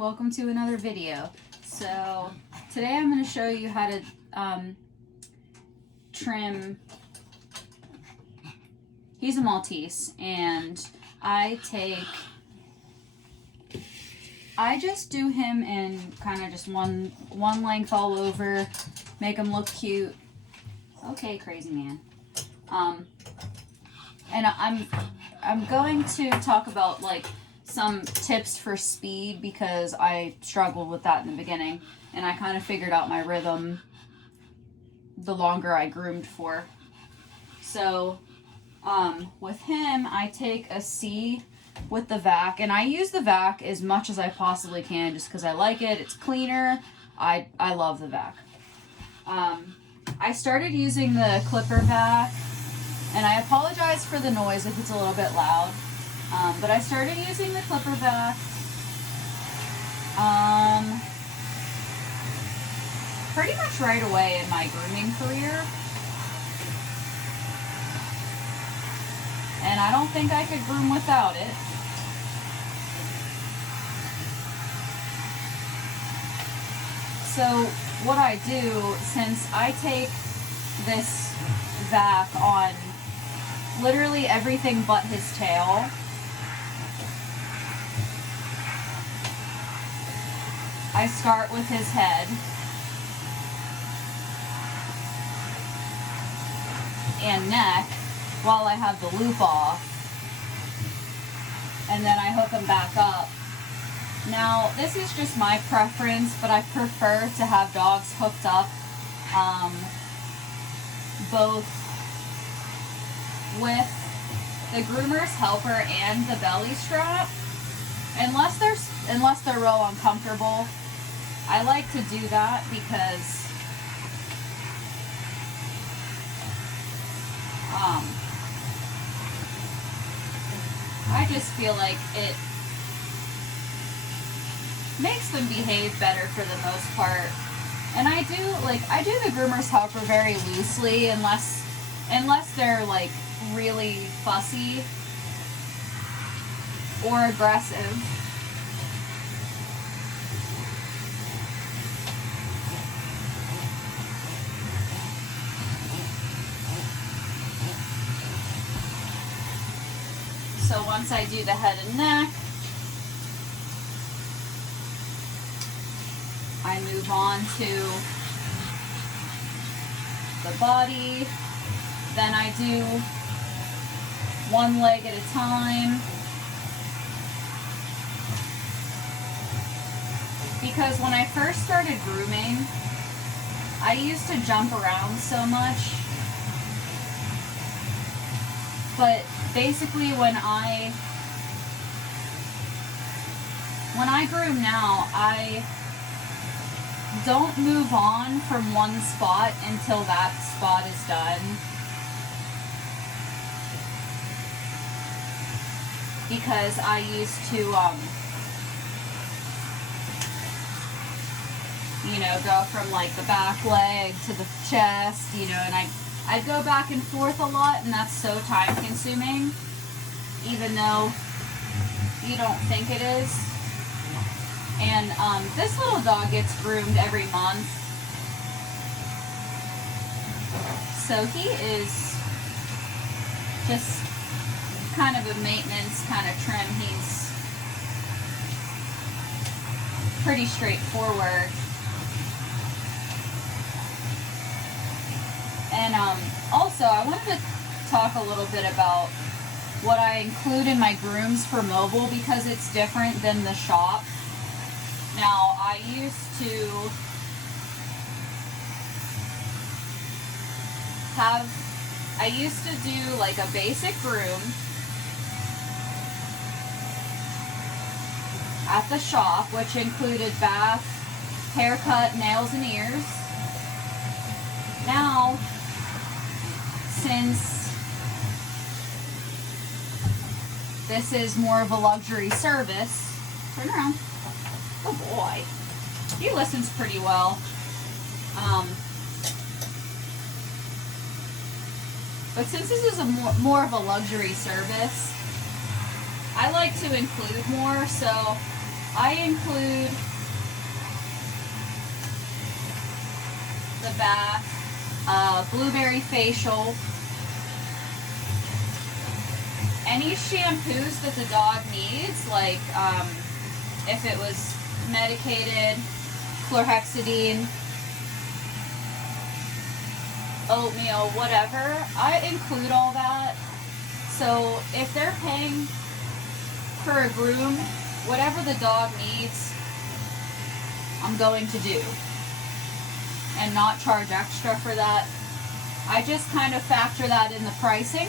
welcome to another video. So today I'm going to show you how to trim. He's a Maltese, and I just do him in kind of just one length all over, make him look cute. Okay, crazy man. And I'm going to talk about like some tips for speed because I struggled with that in the beginning, and I kind of figured out my rhythm the longer I groomed for. So with him, I take a C with the vac, and I use the vac as much as I possibly can just because I like it. It's cleaner. I love the vac. I started using the clipper vac, and I apologize for the noise if it's a little bit loud. But I started using the clipper vac pretty much right away in my grooming career. And I don't think I could groom without it. So what I do, since I take this vac on literally everything but his tail, I start with his head and neck while I have the loop off, and then I hook him back up. Now, this is just my preference, but I prefer to have dogs hooked up both with the groomer's helper and the belly strap, unless they're real uncomfortable. I like to do that because I just feel like it makes them behave better for the most part. And I do the groomer's helper very loosely unless they're like really fussy or aggressive. So once I do the head and neck, I move on to the body. Then I do one leg at a time, because when I first started grooming, I used to jump around so much. But basically when I groom now, I don't move on from one spot until that spot is done, because I used to go from like the back leg to the chest, and I'd go back and forth a lot, and that's so time consuming, even though you don't think it is. And this little dog gets groomed every month, so he is just kind of a maintenance kind of trim. He's pretty straightforward. And also, I wanted to talk a little bit about what I include in my grooms for mobile, because it's different than the shop. Now, I used to do like a basic groom at the shop, which included bath, haircut, nails, and ears. Now, since this is more of a luxury service, turn around. Good boy. He listens pretty well. But since this is a more of a luxury service, I like to include more, so I include the bath, blueberry facial, any shampoos that the dog needs, like if it was medicated, chlorhexidine, oatmeal, whatever, I include all that. So if they're paying for a groom, whatever the dog needs, I'm going to do, and not charge extra for that. I just kind of factor that in the pricing.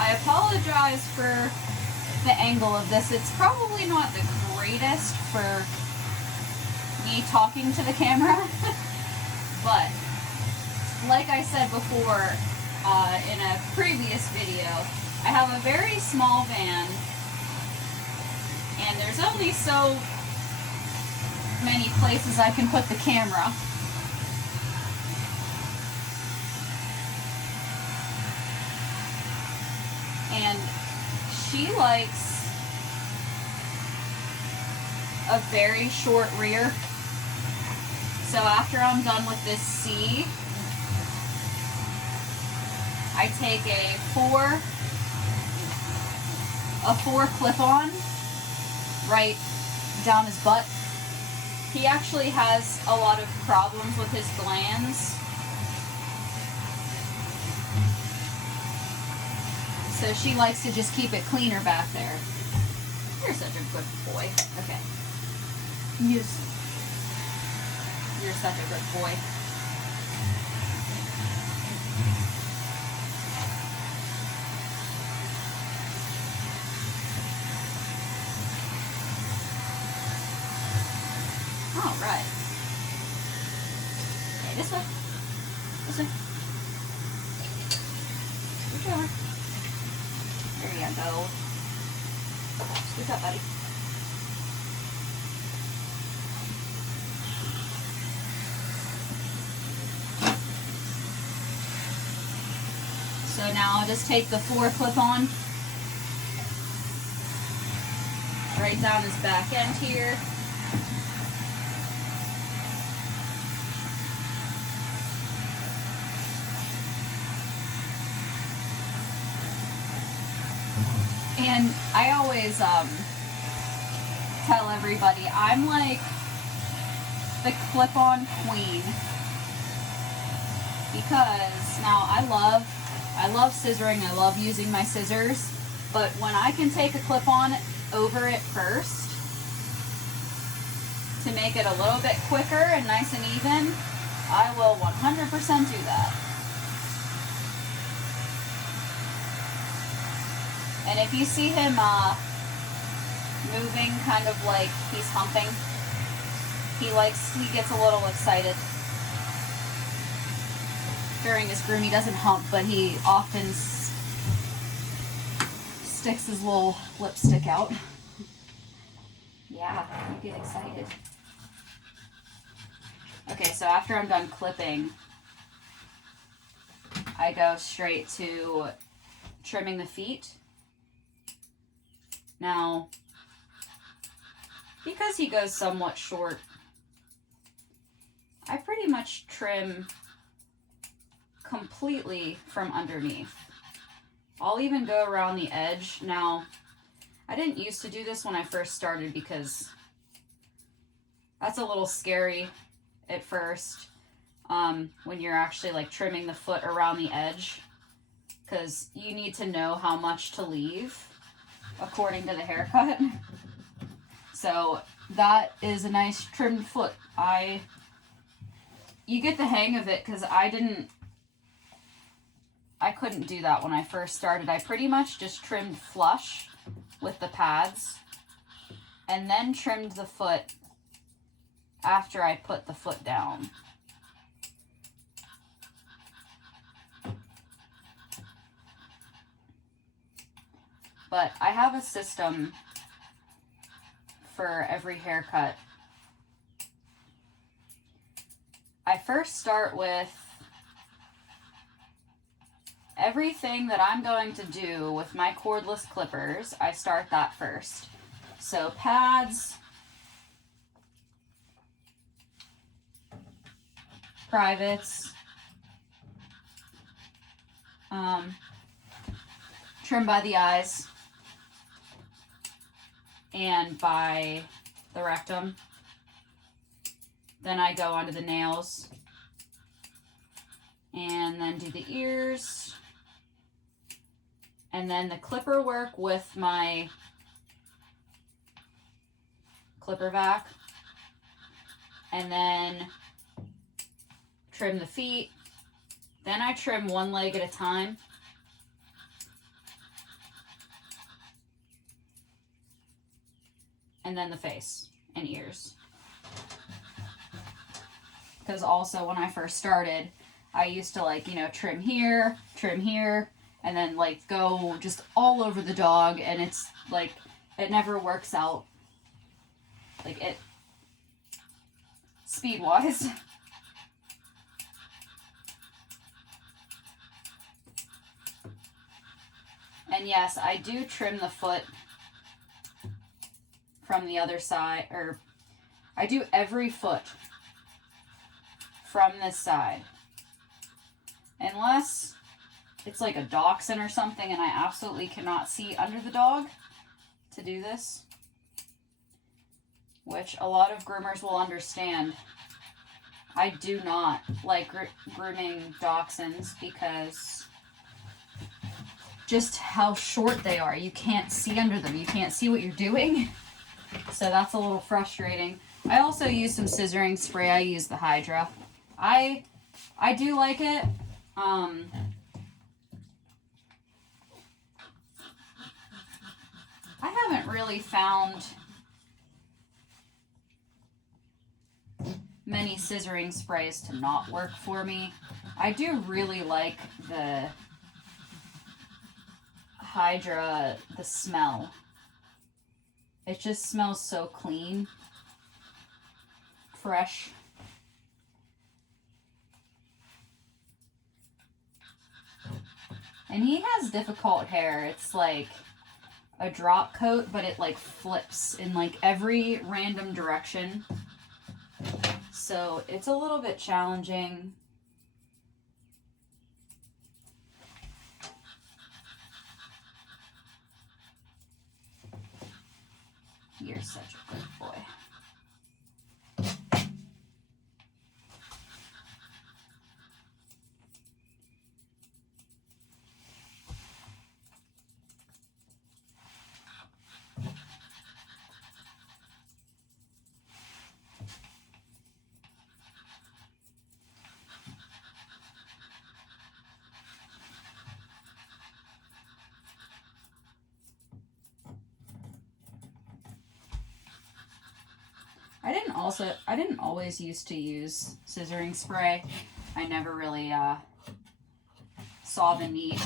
I apologize for the angle of this. It's probably not the greatest for me talking to the camera, but like I said before in a previous video, I have a very small van, and there's only so many places I can put the camera. And she likes a very short rear. So after I'm done with this C, I take a four clip-on right down his butt. He actually has a lot of problems with his glands. So she likes to just keep it cleaner back there. You're such a good boy. Okay. You're such a good boy. All right. Okay, this way. This way. Switch over. There you go. Switch up, buddy. So now I'll just take the 4 clip-on right down his back end here. And I always tell everybody I'm like the clip-on queen, because now I love scissoring, I love using my scissors, but when I can take a clip-on over it first to make it a little bit quicker and nice and even, I will 100% do that. And if you see him moving kind of like he's humping, he gets a little excited. During his groom, he doesn't hump, but he often sticks his little lipstick out. Yeah, you get excited. Okay, so after I'm done clipping, I go straight to trimming the feet. Now, because he goes somewhat short, I pretty much trim completely from underneath. I'll even go around the edge. Now, I didn't used to do this when I first started because that's a little scary at first when you're actually like trimming the foot around the edge, because you need to know how much to leave according to the haircut. So that is a nice trimmed foot. You get the hang of it, because I couldn't do that when I first started. I pretty much just trimmed flush with the pads and then trimmed the foot after I put the foot down. But I have a system for every haircut. I first start with everything that I'm going to do with my cordless clippers, I start that first. So pads, privates, trim by the eyes, and by the rectum. Then I go onto the nails, and then do the ears, and then the clipper work with my clipper vac, and then trim the feet. Then I trim one leg at a time. And then the face and ears. Because also when I first started, I used to like, you know, trim here, and then like go just all over the dog, and it's like, it never works out. Like it, speed-wise. And yes, I do trim the foot from the other side, or I do every foot from this side. Unless it's like a dachshund or something and I absolutely cannot see under the dog to do this, which a lot of groomers will understand. I do not like grooming dachshunds because just how short they are. You can't see under them. You can't see what you're doing. So that's a little frustrating. I also use some scissoring spray. I use the Hydra. I do like it. I haven't really found many scissoring sprays to not work for me. I do really like the Hydra, the smell. It just smells so clean, fresh. And he has difficult hair. It's like a drop coat, but it like flips in like every random direction. So it's a little bit challenging. You're such a good boy. I didn't always used to use scissoring spray. I never really saw the need.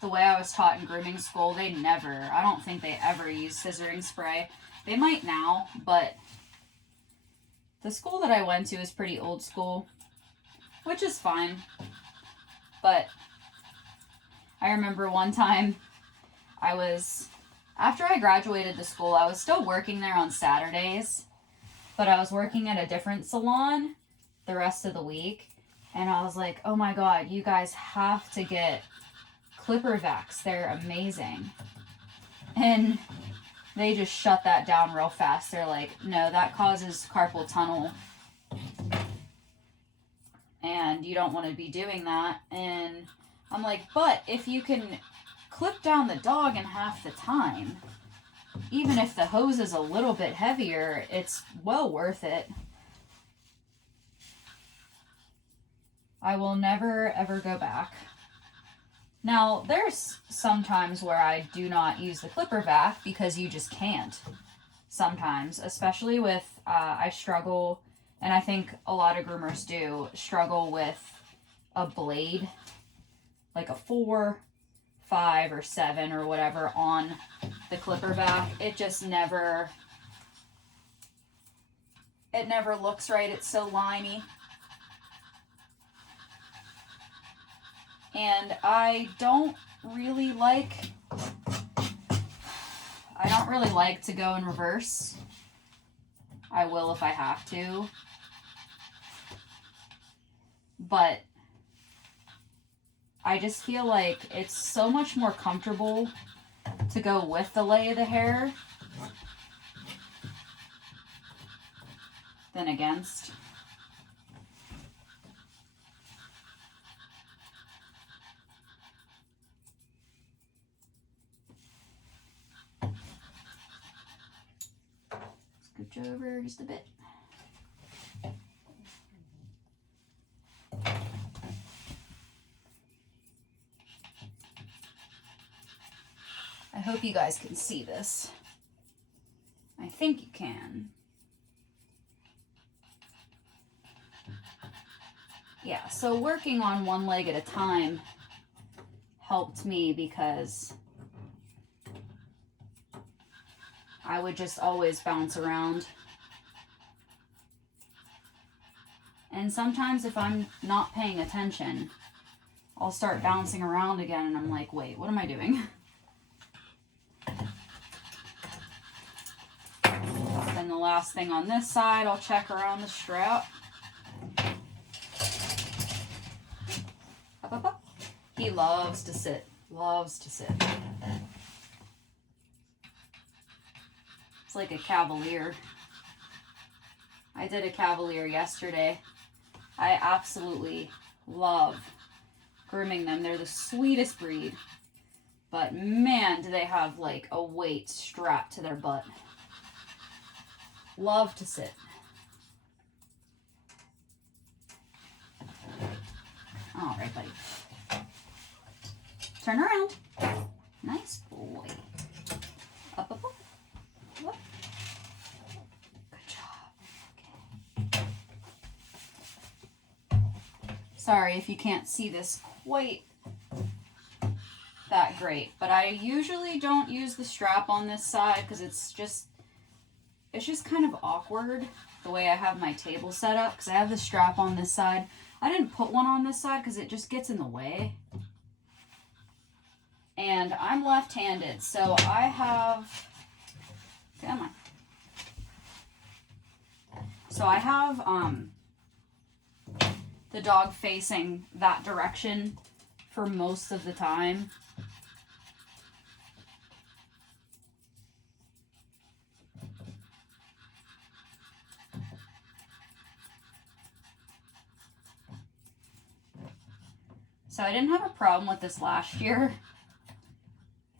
The way I was taught in grooming school, I don't think they ever use scissoring spray. They might now, but the school that I went to is pretty old school, which is fine. But I remember one time after I graduated the school, I was still working there on Saturdays, but I was working at a different salon the rest of the week, and I was like, oh my god, you guys have to get clipper vacs. They're amazing. And they just shut that down real fast. They're like, no, that causes carpal tunnel, and you don't want to be doing that. And I'm like, but if you can clip down the dog in half the time, even if the hose is a little bit heavier, it's well worth it. I will never ever go back. Now, there's some times where I do not use the clipper vac because you just can't. Sometimes, especially with, I struggle, and I think a lot of groomers do, struggle with a blade, like a 4, 5, or 7 or whatever on the clipper vac. It just never looks right. It's so liney. And I don't really like to go in reverse. I will if I have to. But I just feel like it's so much more comfortable to go with the lay of the hair than against. Scooch over just a bit. I hope you guys can see this. I think you can. Yeah, so working on one leg at a time helped me because I would just always bounce around. And sometimes if I'm not paying attention, I'll start bouncing around again and I'm like, wait, what am I doing? Then the last thing on this side, I'll check around the strap. Up, up, up. He loves to sit, loves to sit. It's like a cavalier. I did a cavalier yesterday. I absolutely love grooming them. They're the sweetest breed. But man, do they have like a weight strapped to their butt. Love to sit. All right, buddy. Turn around. Nice boy. Up, up, up. Up. Good job. Okay. Sorry if you can't see this quite that great, but I usually don't use the strap on this side because it's just kind of awkward the way I have my table set up because I have the strap on this side. I didn't put one on this side because it just gets in the way. And I'm left-handed, so I have, come on. So I have the dog facing that direction for most of the time. So I didn't have a problem with this last year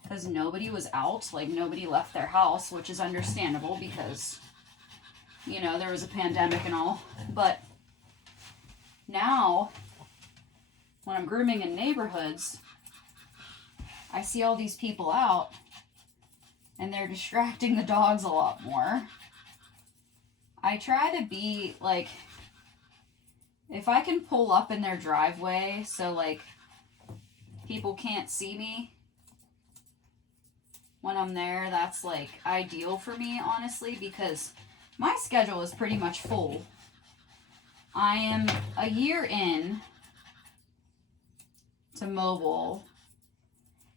because nobody was out, like nobody left their house, which is understandable because, you know, there was a pandemic and all. But now, when I'm grooming in neighborhoods, I see all these people out and they're distracting the dogs a lot more. I try to be like, if I can pull up in their driveway so like people can't see me when I'm there, that's like ideal for me, honestly, because my schedule is pretty much full. I am a year in to mobile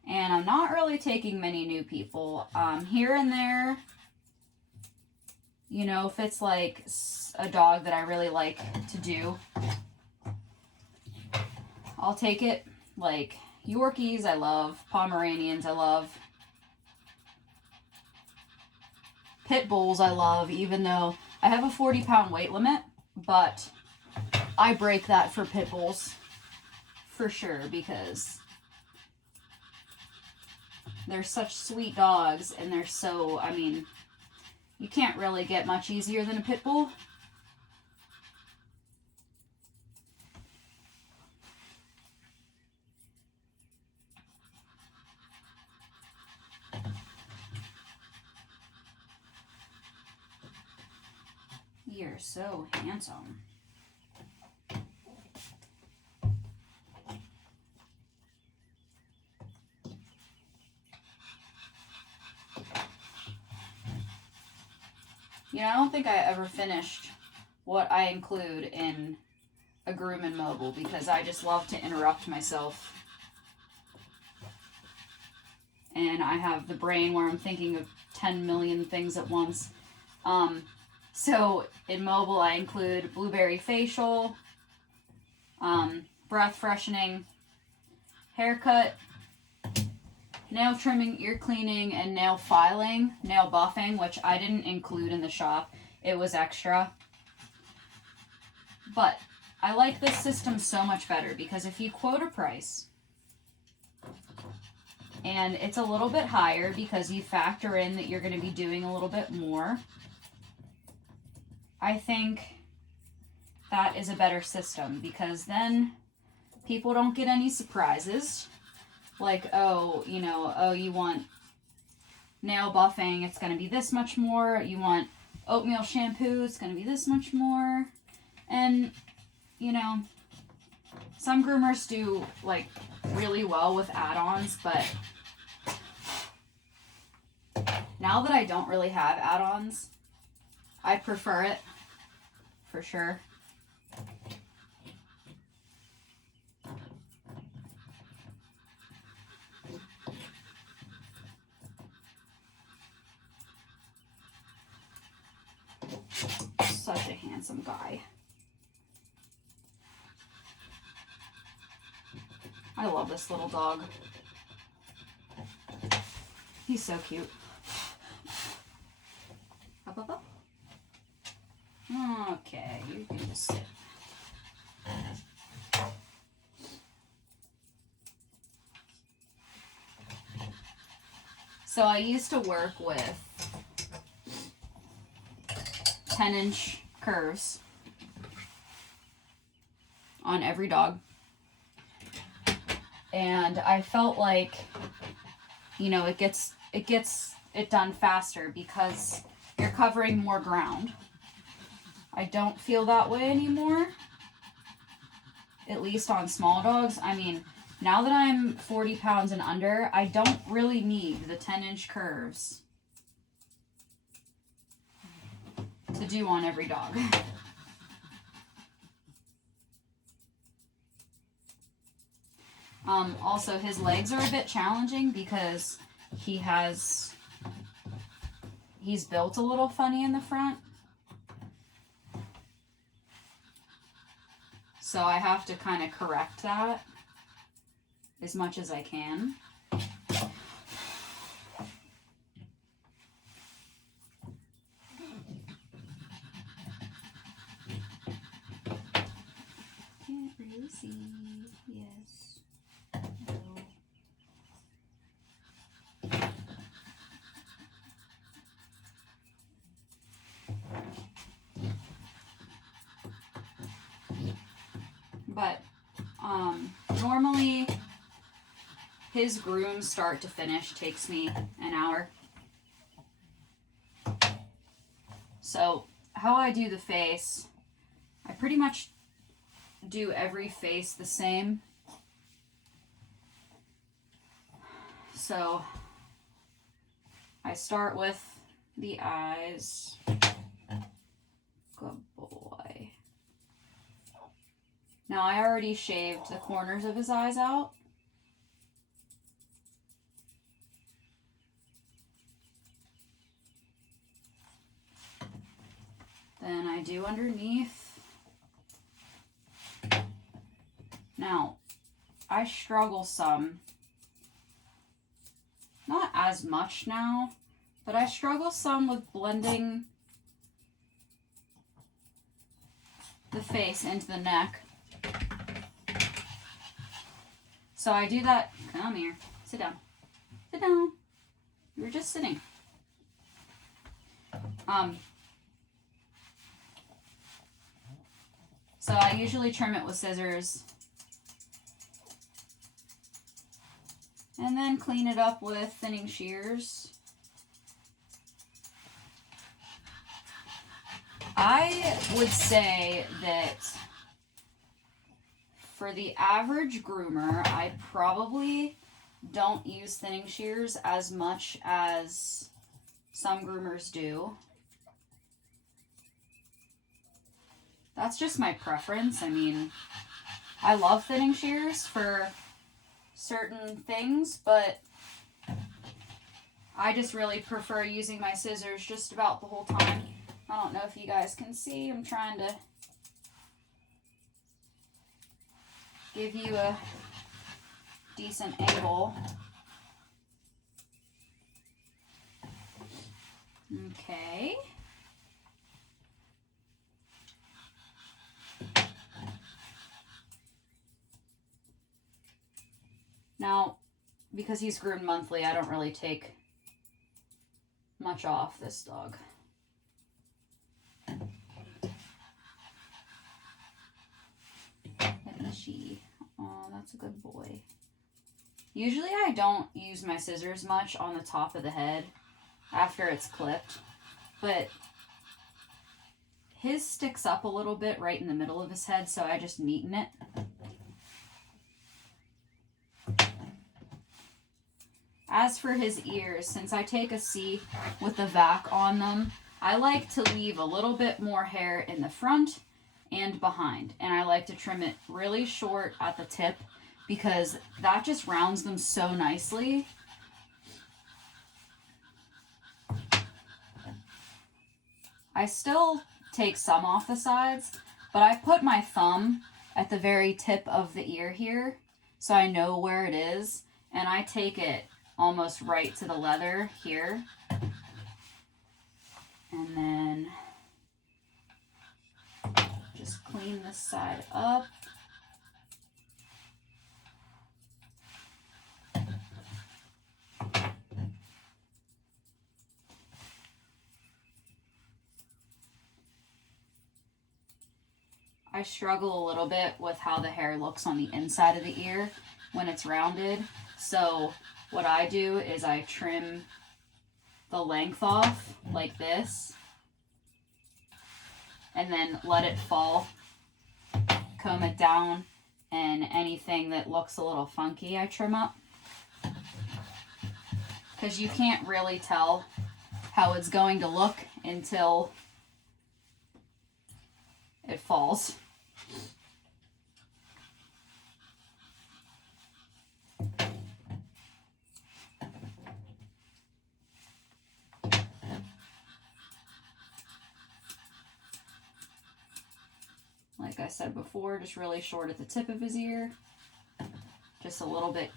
and I'm not really taking many new people. Here and there, you know, if it's like a dog that I really like to do, I'll take it. Like Yorkies, I love. Pomeranians, I love. Pit bulls, I love, even though I have a 40-pound weight limit, but I break that for pit bulls for sure because they're such sweet dogs and they're so, I mean, you can't really get much easier than a pit bull. You're so handsome. You know, I don't think I ever finished what I include in a groom and mobile because I just love to interrupt myself. and I have the brain where I'm thinking of 10 million things at once. So in mobile, I include blueberry facial, breath freshening, haircut, nail trimming, ear cleaning, and nail filing, nail buffing, which I didn't include in the shop. It was extra. But I like this system so much better because if you quote a price and it's a little bit higher because you factor in that you're going to be doing a little bit more, I think that is a better system because then people don't get any surprises. Like, oh, you want nail buffing, it's going to be this much more. You want oatmeal shampoo, it's going to be this much more. And, some groomers do, like, really well with add-ons, but now that I don't really have add-ons, I prefer it, for sure. Such a handsome guy. I love this little dog. He's so cute. Up, up, up. Okay, you can just sit. So I used to work with 10-inch curves on every dog. And I felt like, it gets it done faster because you're covering more ground. I don't feel that way anymore, at least on small dogs. I mean, now that I'm 40 pounds and under, I don't really need the 10-inch curves to do on every dog. Also, his legs are a bit challenging because he's built a little funny in the front. So I have to kind of correct that as much as I can. Can't really see. Yes. No. But normally his groom start to finish takes me an hour. So how I do the face, I pretty much do every face the same. So I start with the eyes. Good boy. Now I already shaved the corners of his eyes out. Then I do underneath. Now, I struggle some. Not as much now, but I struggle some with blending the face into the neck. So I do that. Come here. Sit down. Sit down. You were just sitting. So I usually trim it with scissors. And then clean it up with thinning shears. I would say that for the average groomer, I probably don't use thinning shears as much as some groomers do. That's just my preference. I mean, I love thinning shears for certain things, but I just really prefer using my scissors just about the whole time. I don't know if you guys can see. I'm trying to give you a decent angle. Okay. Now, because he's groomed monthly, I don't really take much off this dog. Oh, that's a good boy. Usually I don't use my scissors much on the top of the head after it's clipped, but his sticks up a little bit right in the middle of his head, so I just neaten it. As for his ears, since I take a C with the vac on them, I like to leave a little bit more hair in the front and behind, and I like to trim it really short at the tip because that just rounds them so nicely. I still take some off the sides, but I put my thumb at the very tip of the ear here so I know where it is, and I take it almost right to the leather here, and then just clean this side up. I struggle a little bit with how the hair looks on the inside of the ear when it's rounded. So what I do is I trim the length off like this and then let it fall, comb it down, and anything that looks a little funky I trim up. Because you can't really tell how it's going to look until it falls. Like I said before, just really short at the tip of his ear. Just a little bit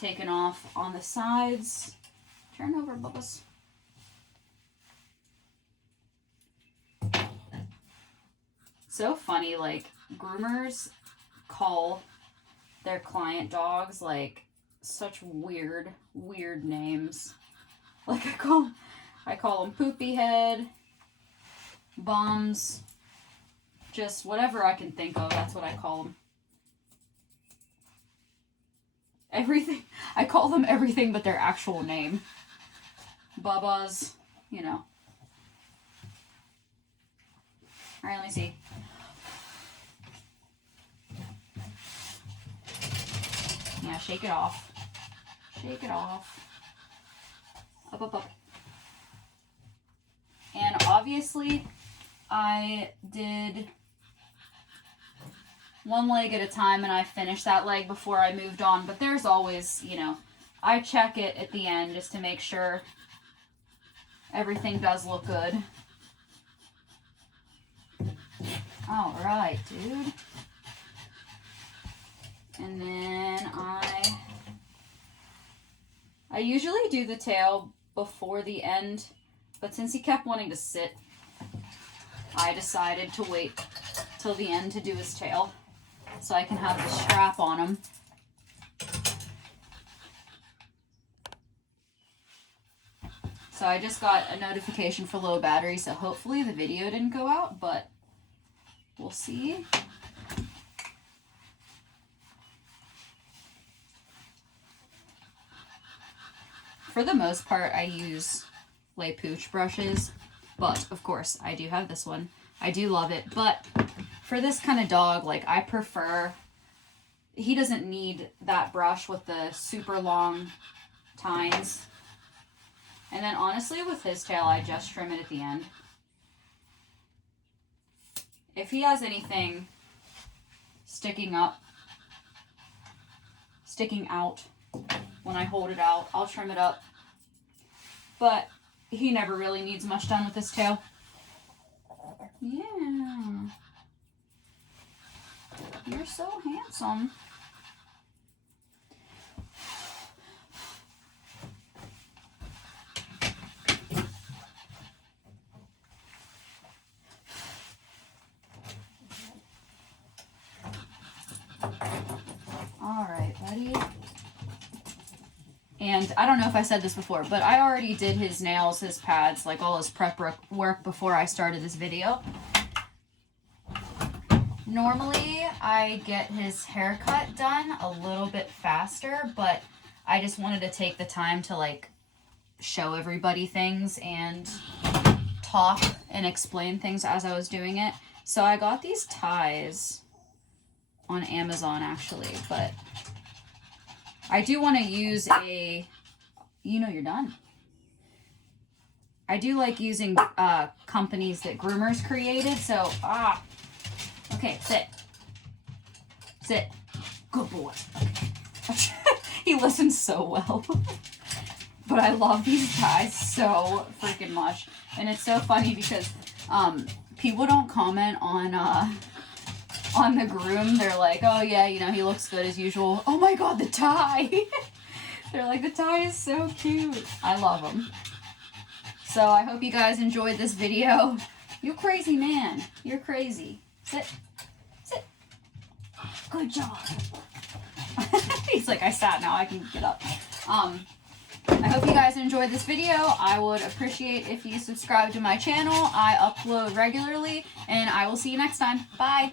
taken off on the sides. Turn over, Bubba's. So funny, like, groomers call their client dogs, like, such weird names. Like, I call them Poopy Head, Bums, just whatever I can think of, that's what I call them. Everything, I call them everything but their actual name. Bubba's, you know. Alright, let me see. Yeah, shake it off. Shake it off. Up, up, up. And obviously, I did one leg at a time and I finished that leg before I moved on. But there's always, you know, I check it at the end just to make sure everything does look good. All right, dude. And then I usually do the tail before the end, but since he kept wanting to sit, I decided to wait till the end to do his tail so I can have the strap on him. So I just got a notification for low battery, so hopefully the video didn't go out, but we'll see. For the most part, I use lay pooch brushes, but of course, I do have this one. I do love it, but for this kind of dog, like, I prefer, he doesn't need that brush with the super long tines. And then honestly, with his tail, I just trim it at the end. If he has anything sticking out when I hold it out, I'll trim it up. but he never really needs much done with his tail. Yeah. You're so handsome. All right, buddy. And I don't know if I said this before, but I already did his nails, his pads, like all his prep work before I started this video. Normally, I get his haircut done a little bit faster, but I just wanted to take the time to like show everybody things and talk and explain things as I was doing it. So I got these ties on Amazon actually, but I do want to use a, you know you're done. I do like using companies that groomers created, so, okay, sit. Sit. Good boy. Okay. He listens so well. But I love these ties so freaking much. And it's so funny because people don't comment on the groom. They're like, oh yeah, you know, he looks good as usual. Oh my god, the tie. They're like, the tie is so cute. I love them. So I hope you guys enjoyed this video. You crazy man. You're crazy. Sit. Sit. Good job. He's like, I sat, now I can get up. I hope you guys enjoyed this video. I would appreciate if you subscribe to my channel. I upload regularly, and I will see you next time. Bye.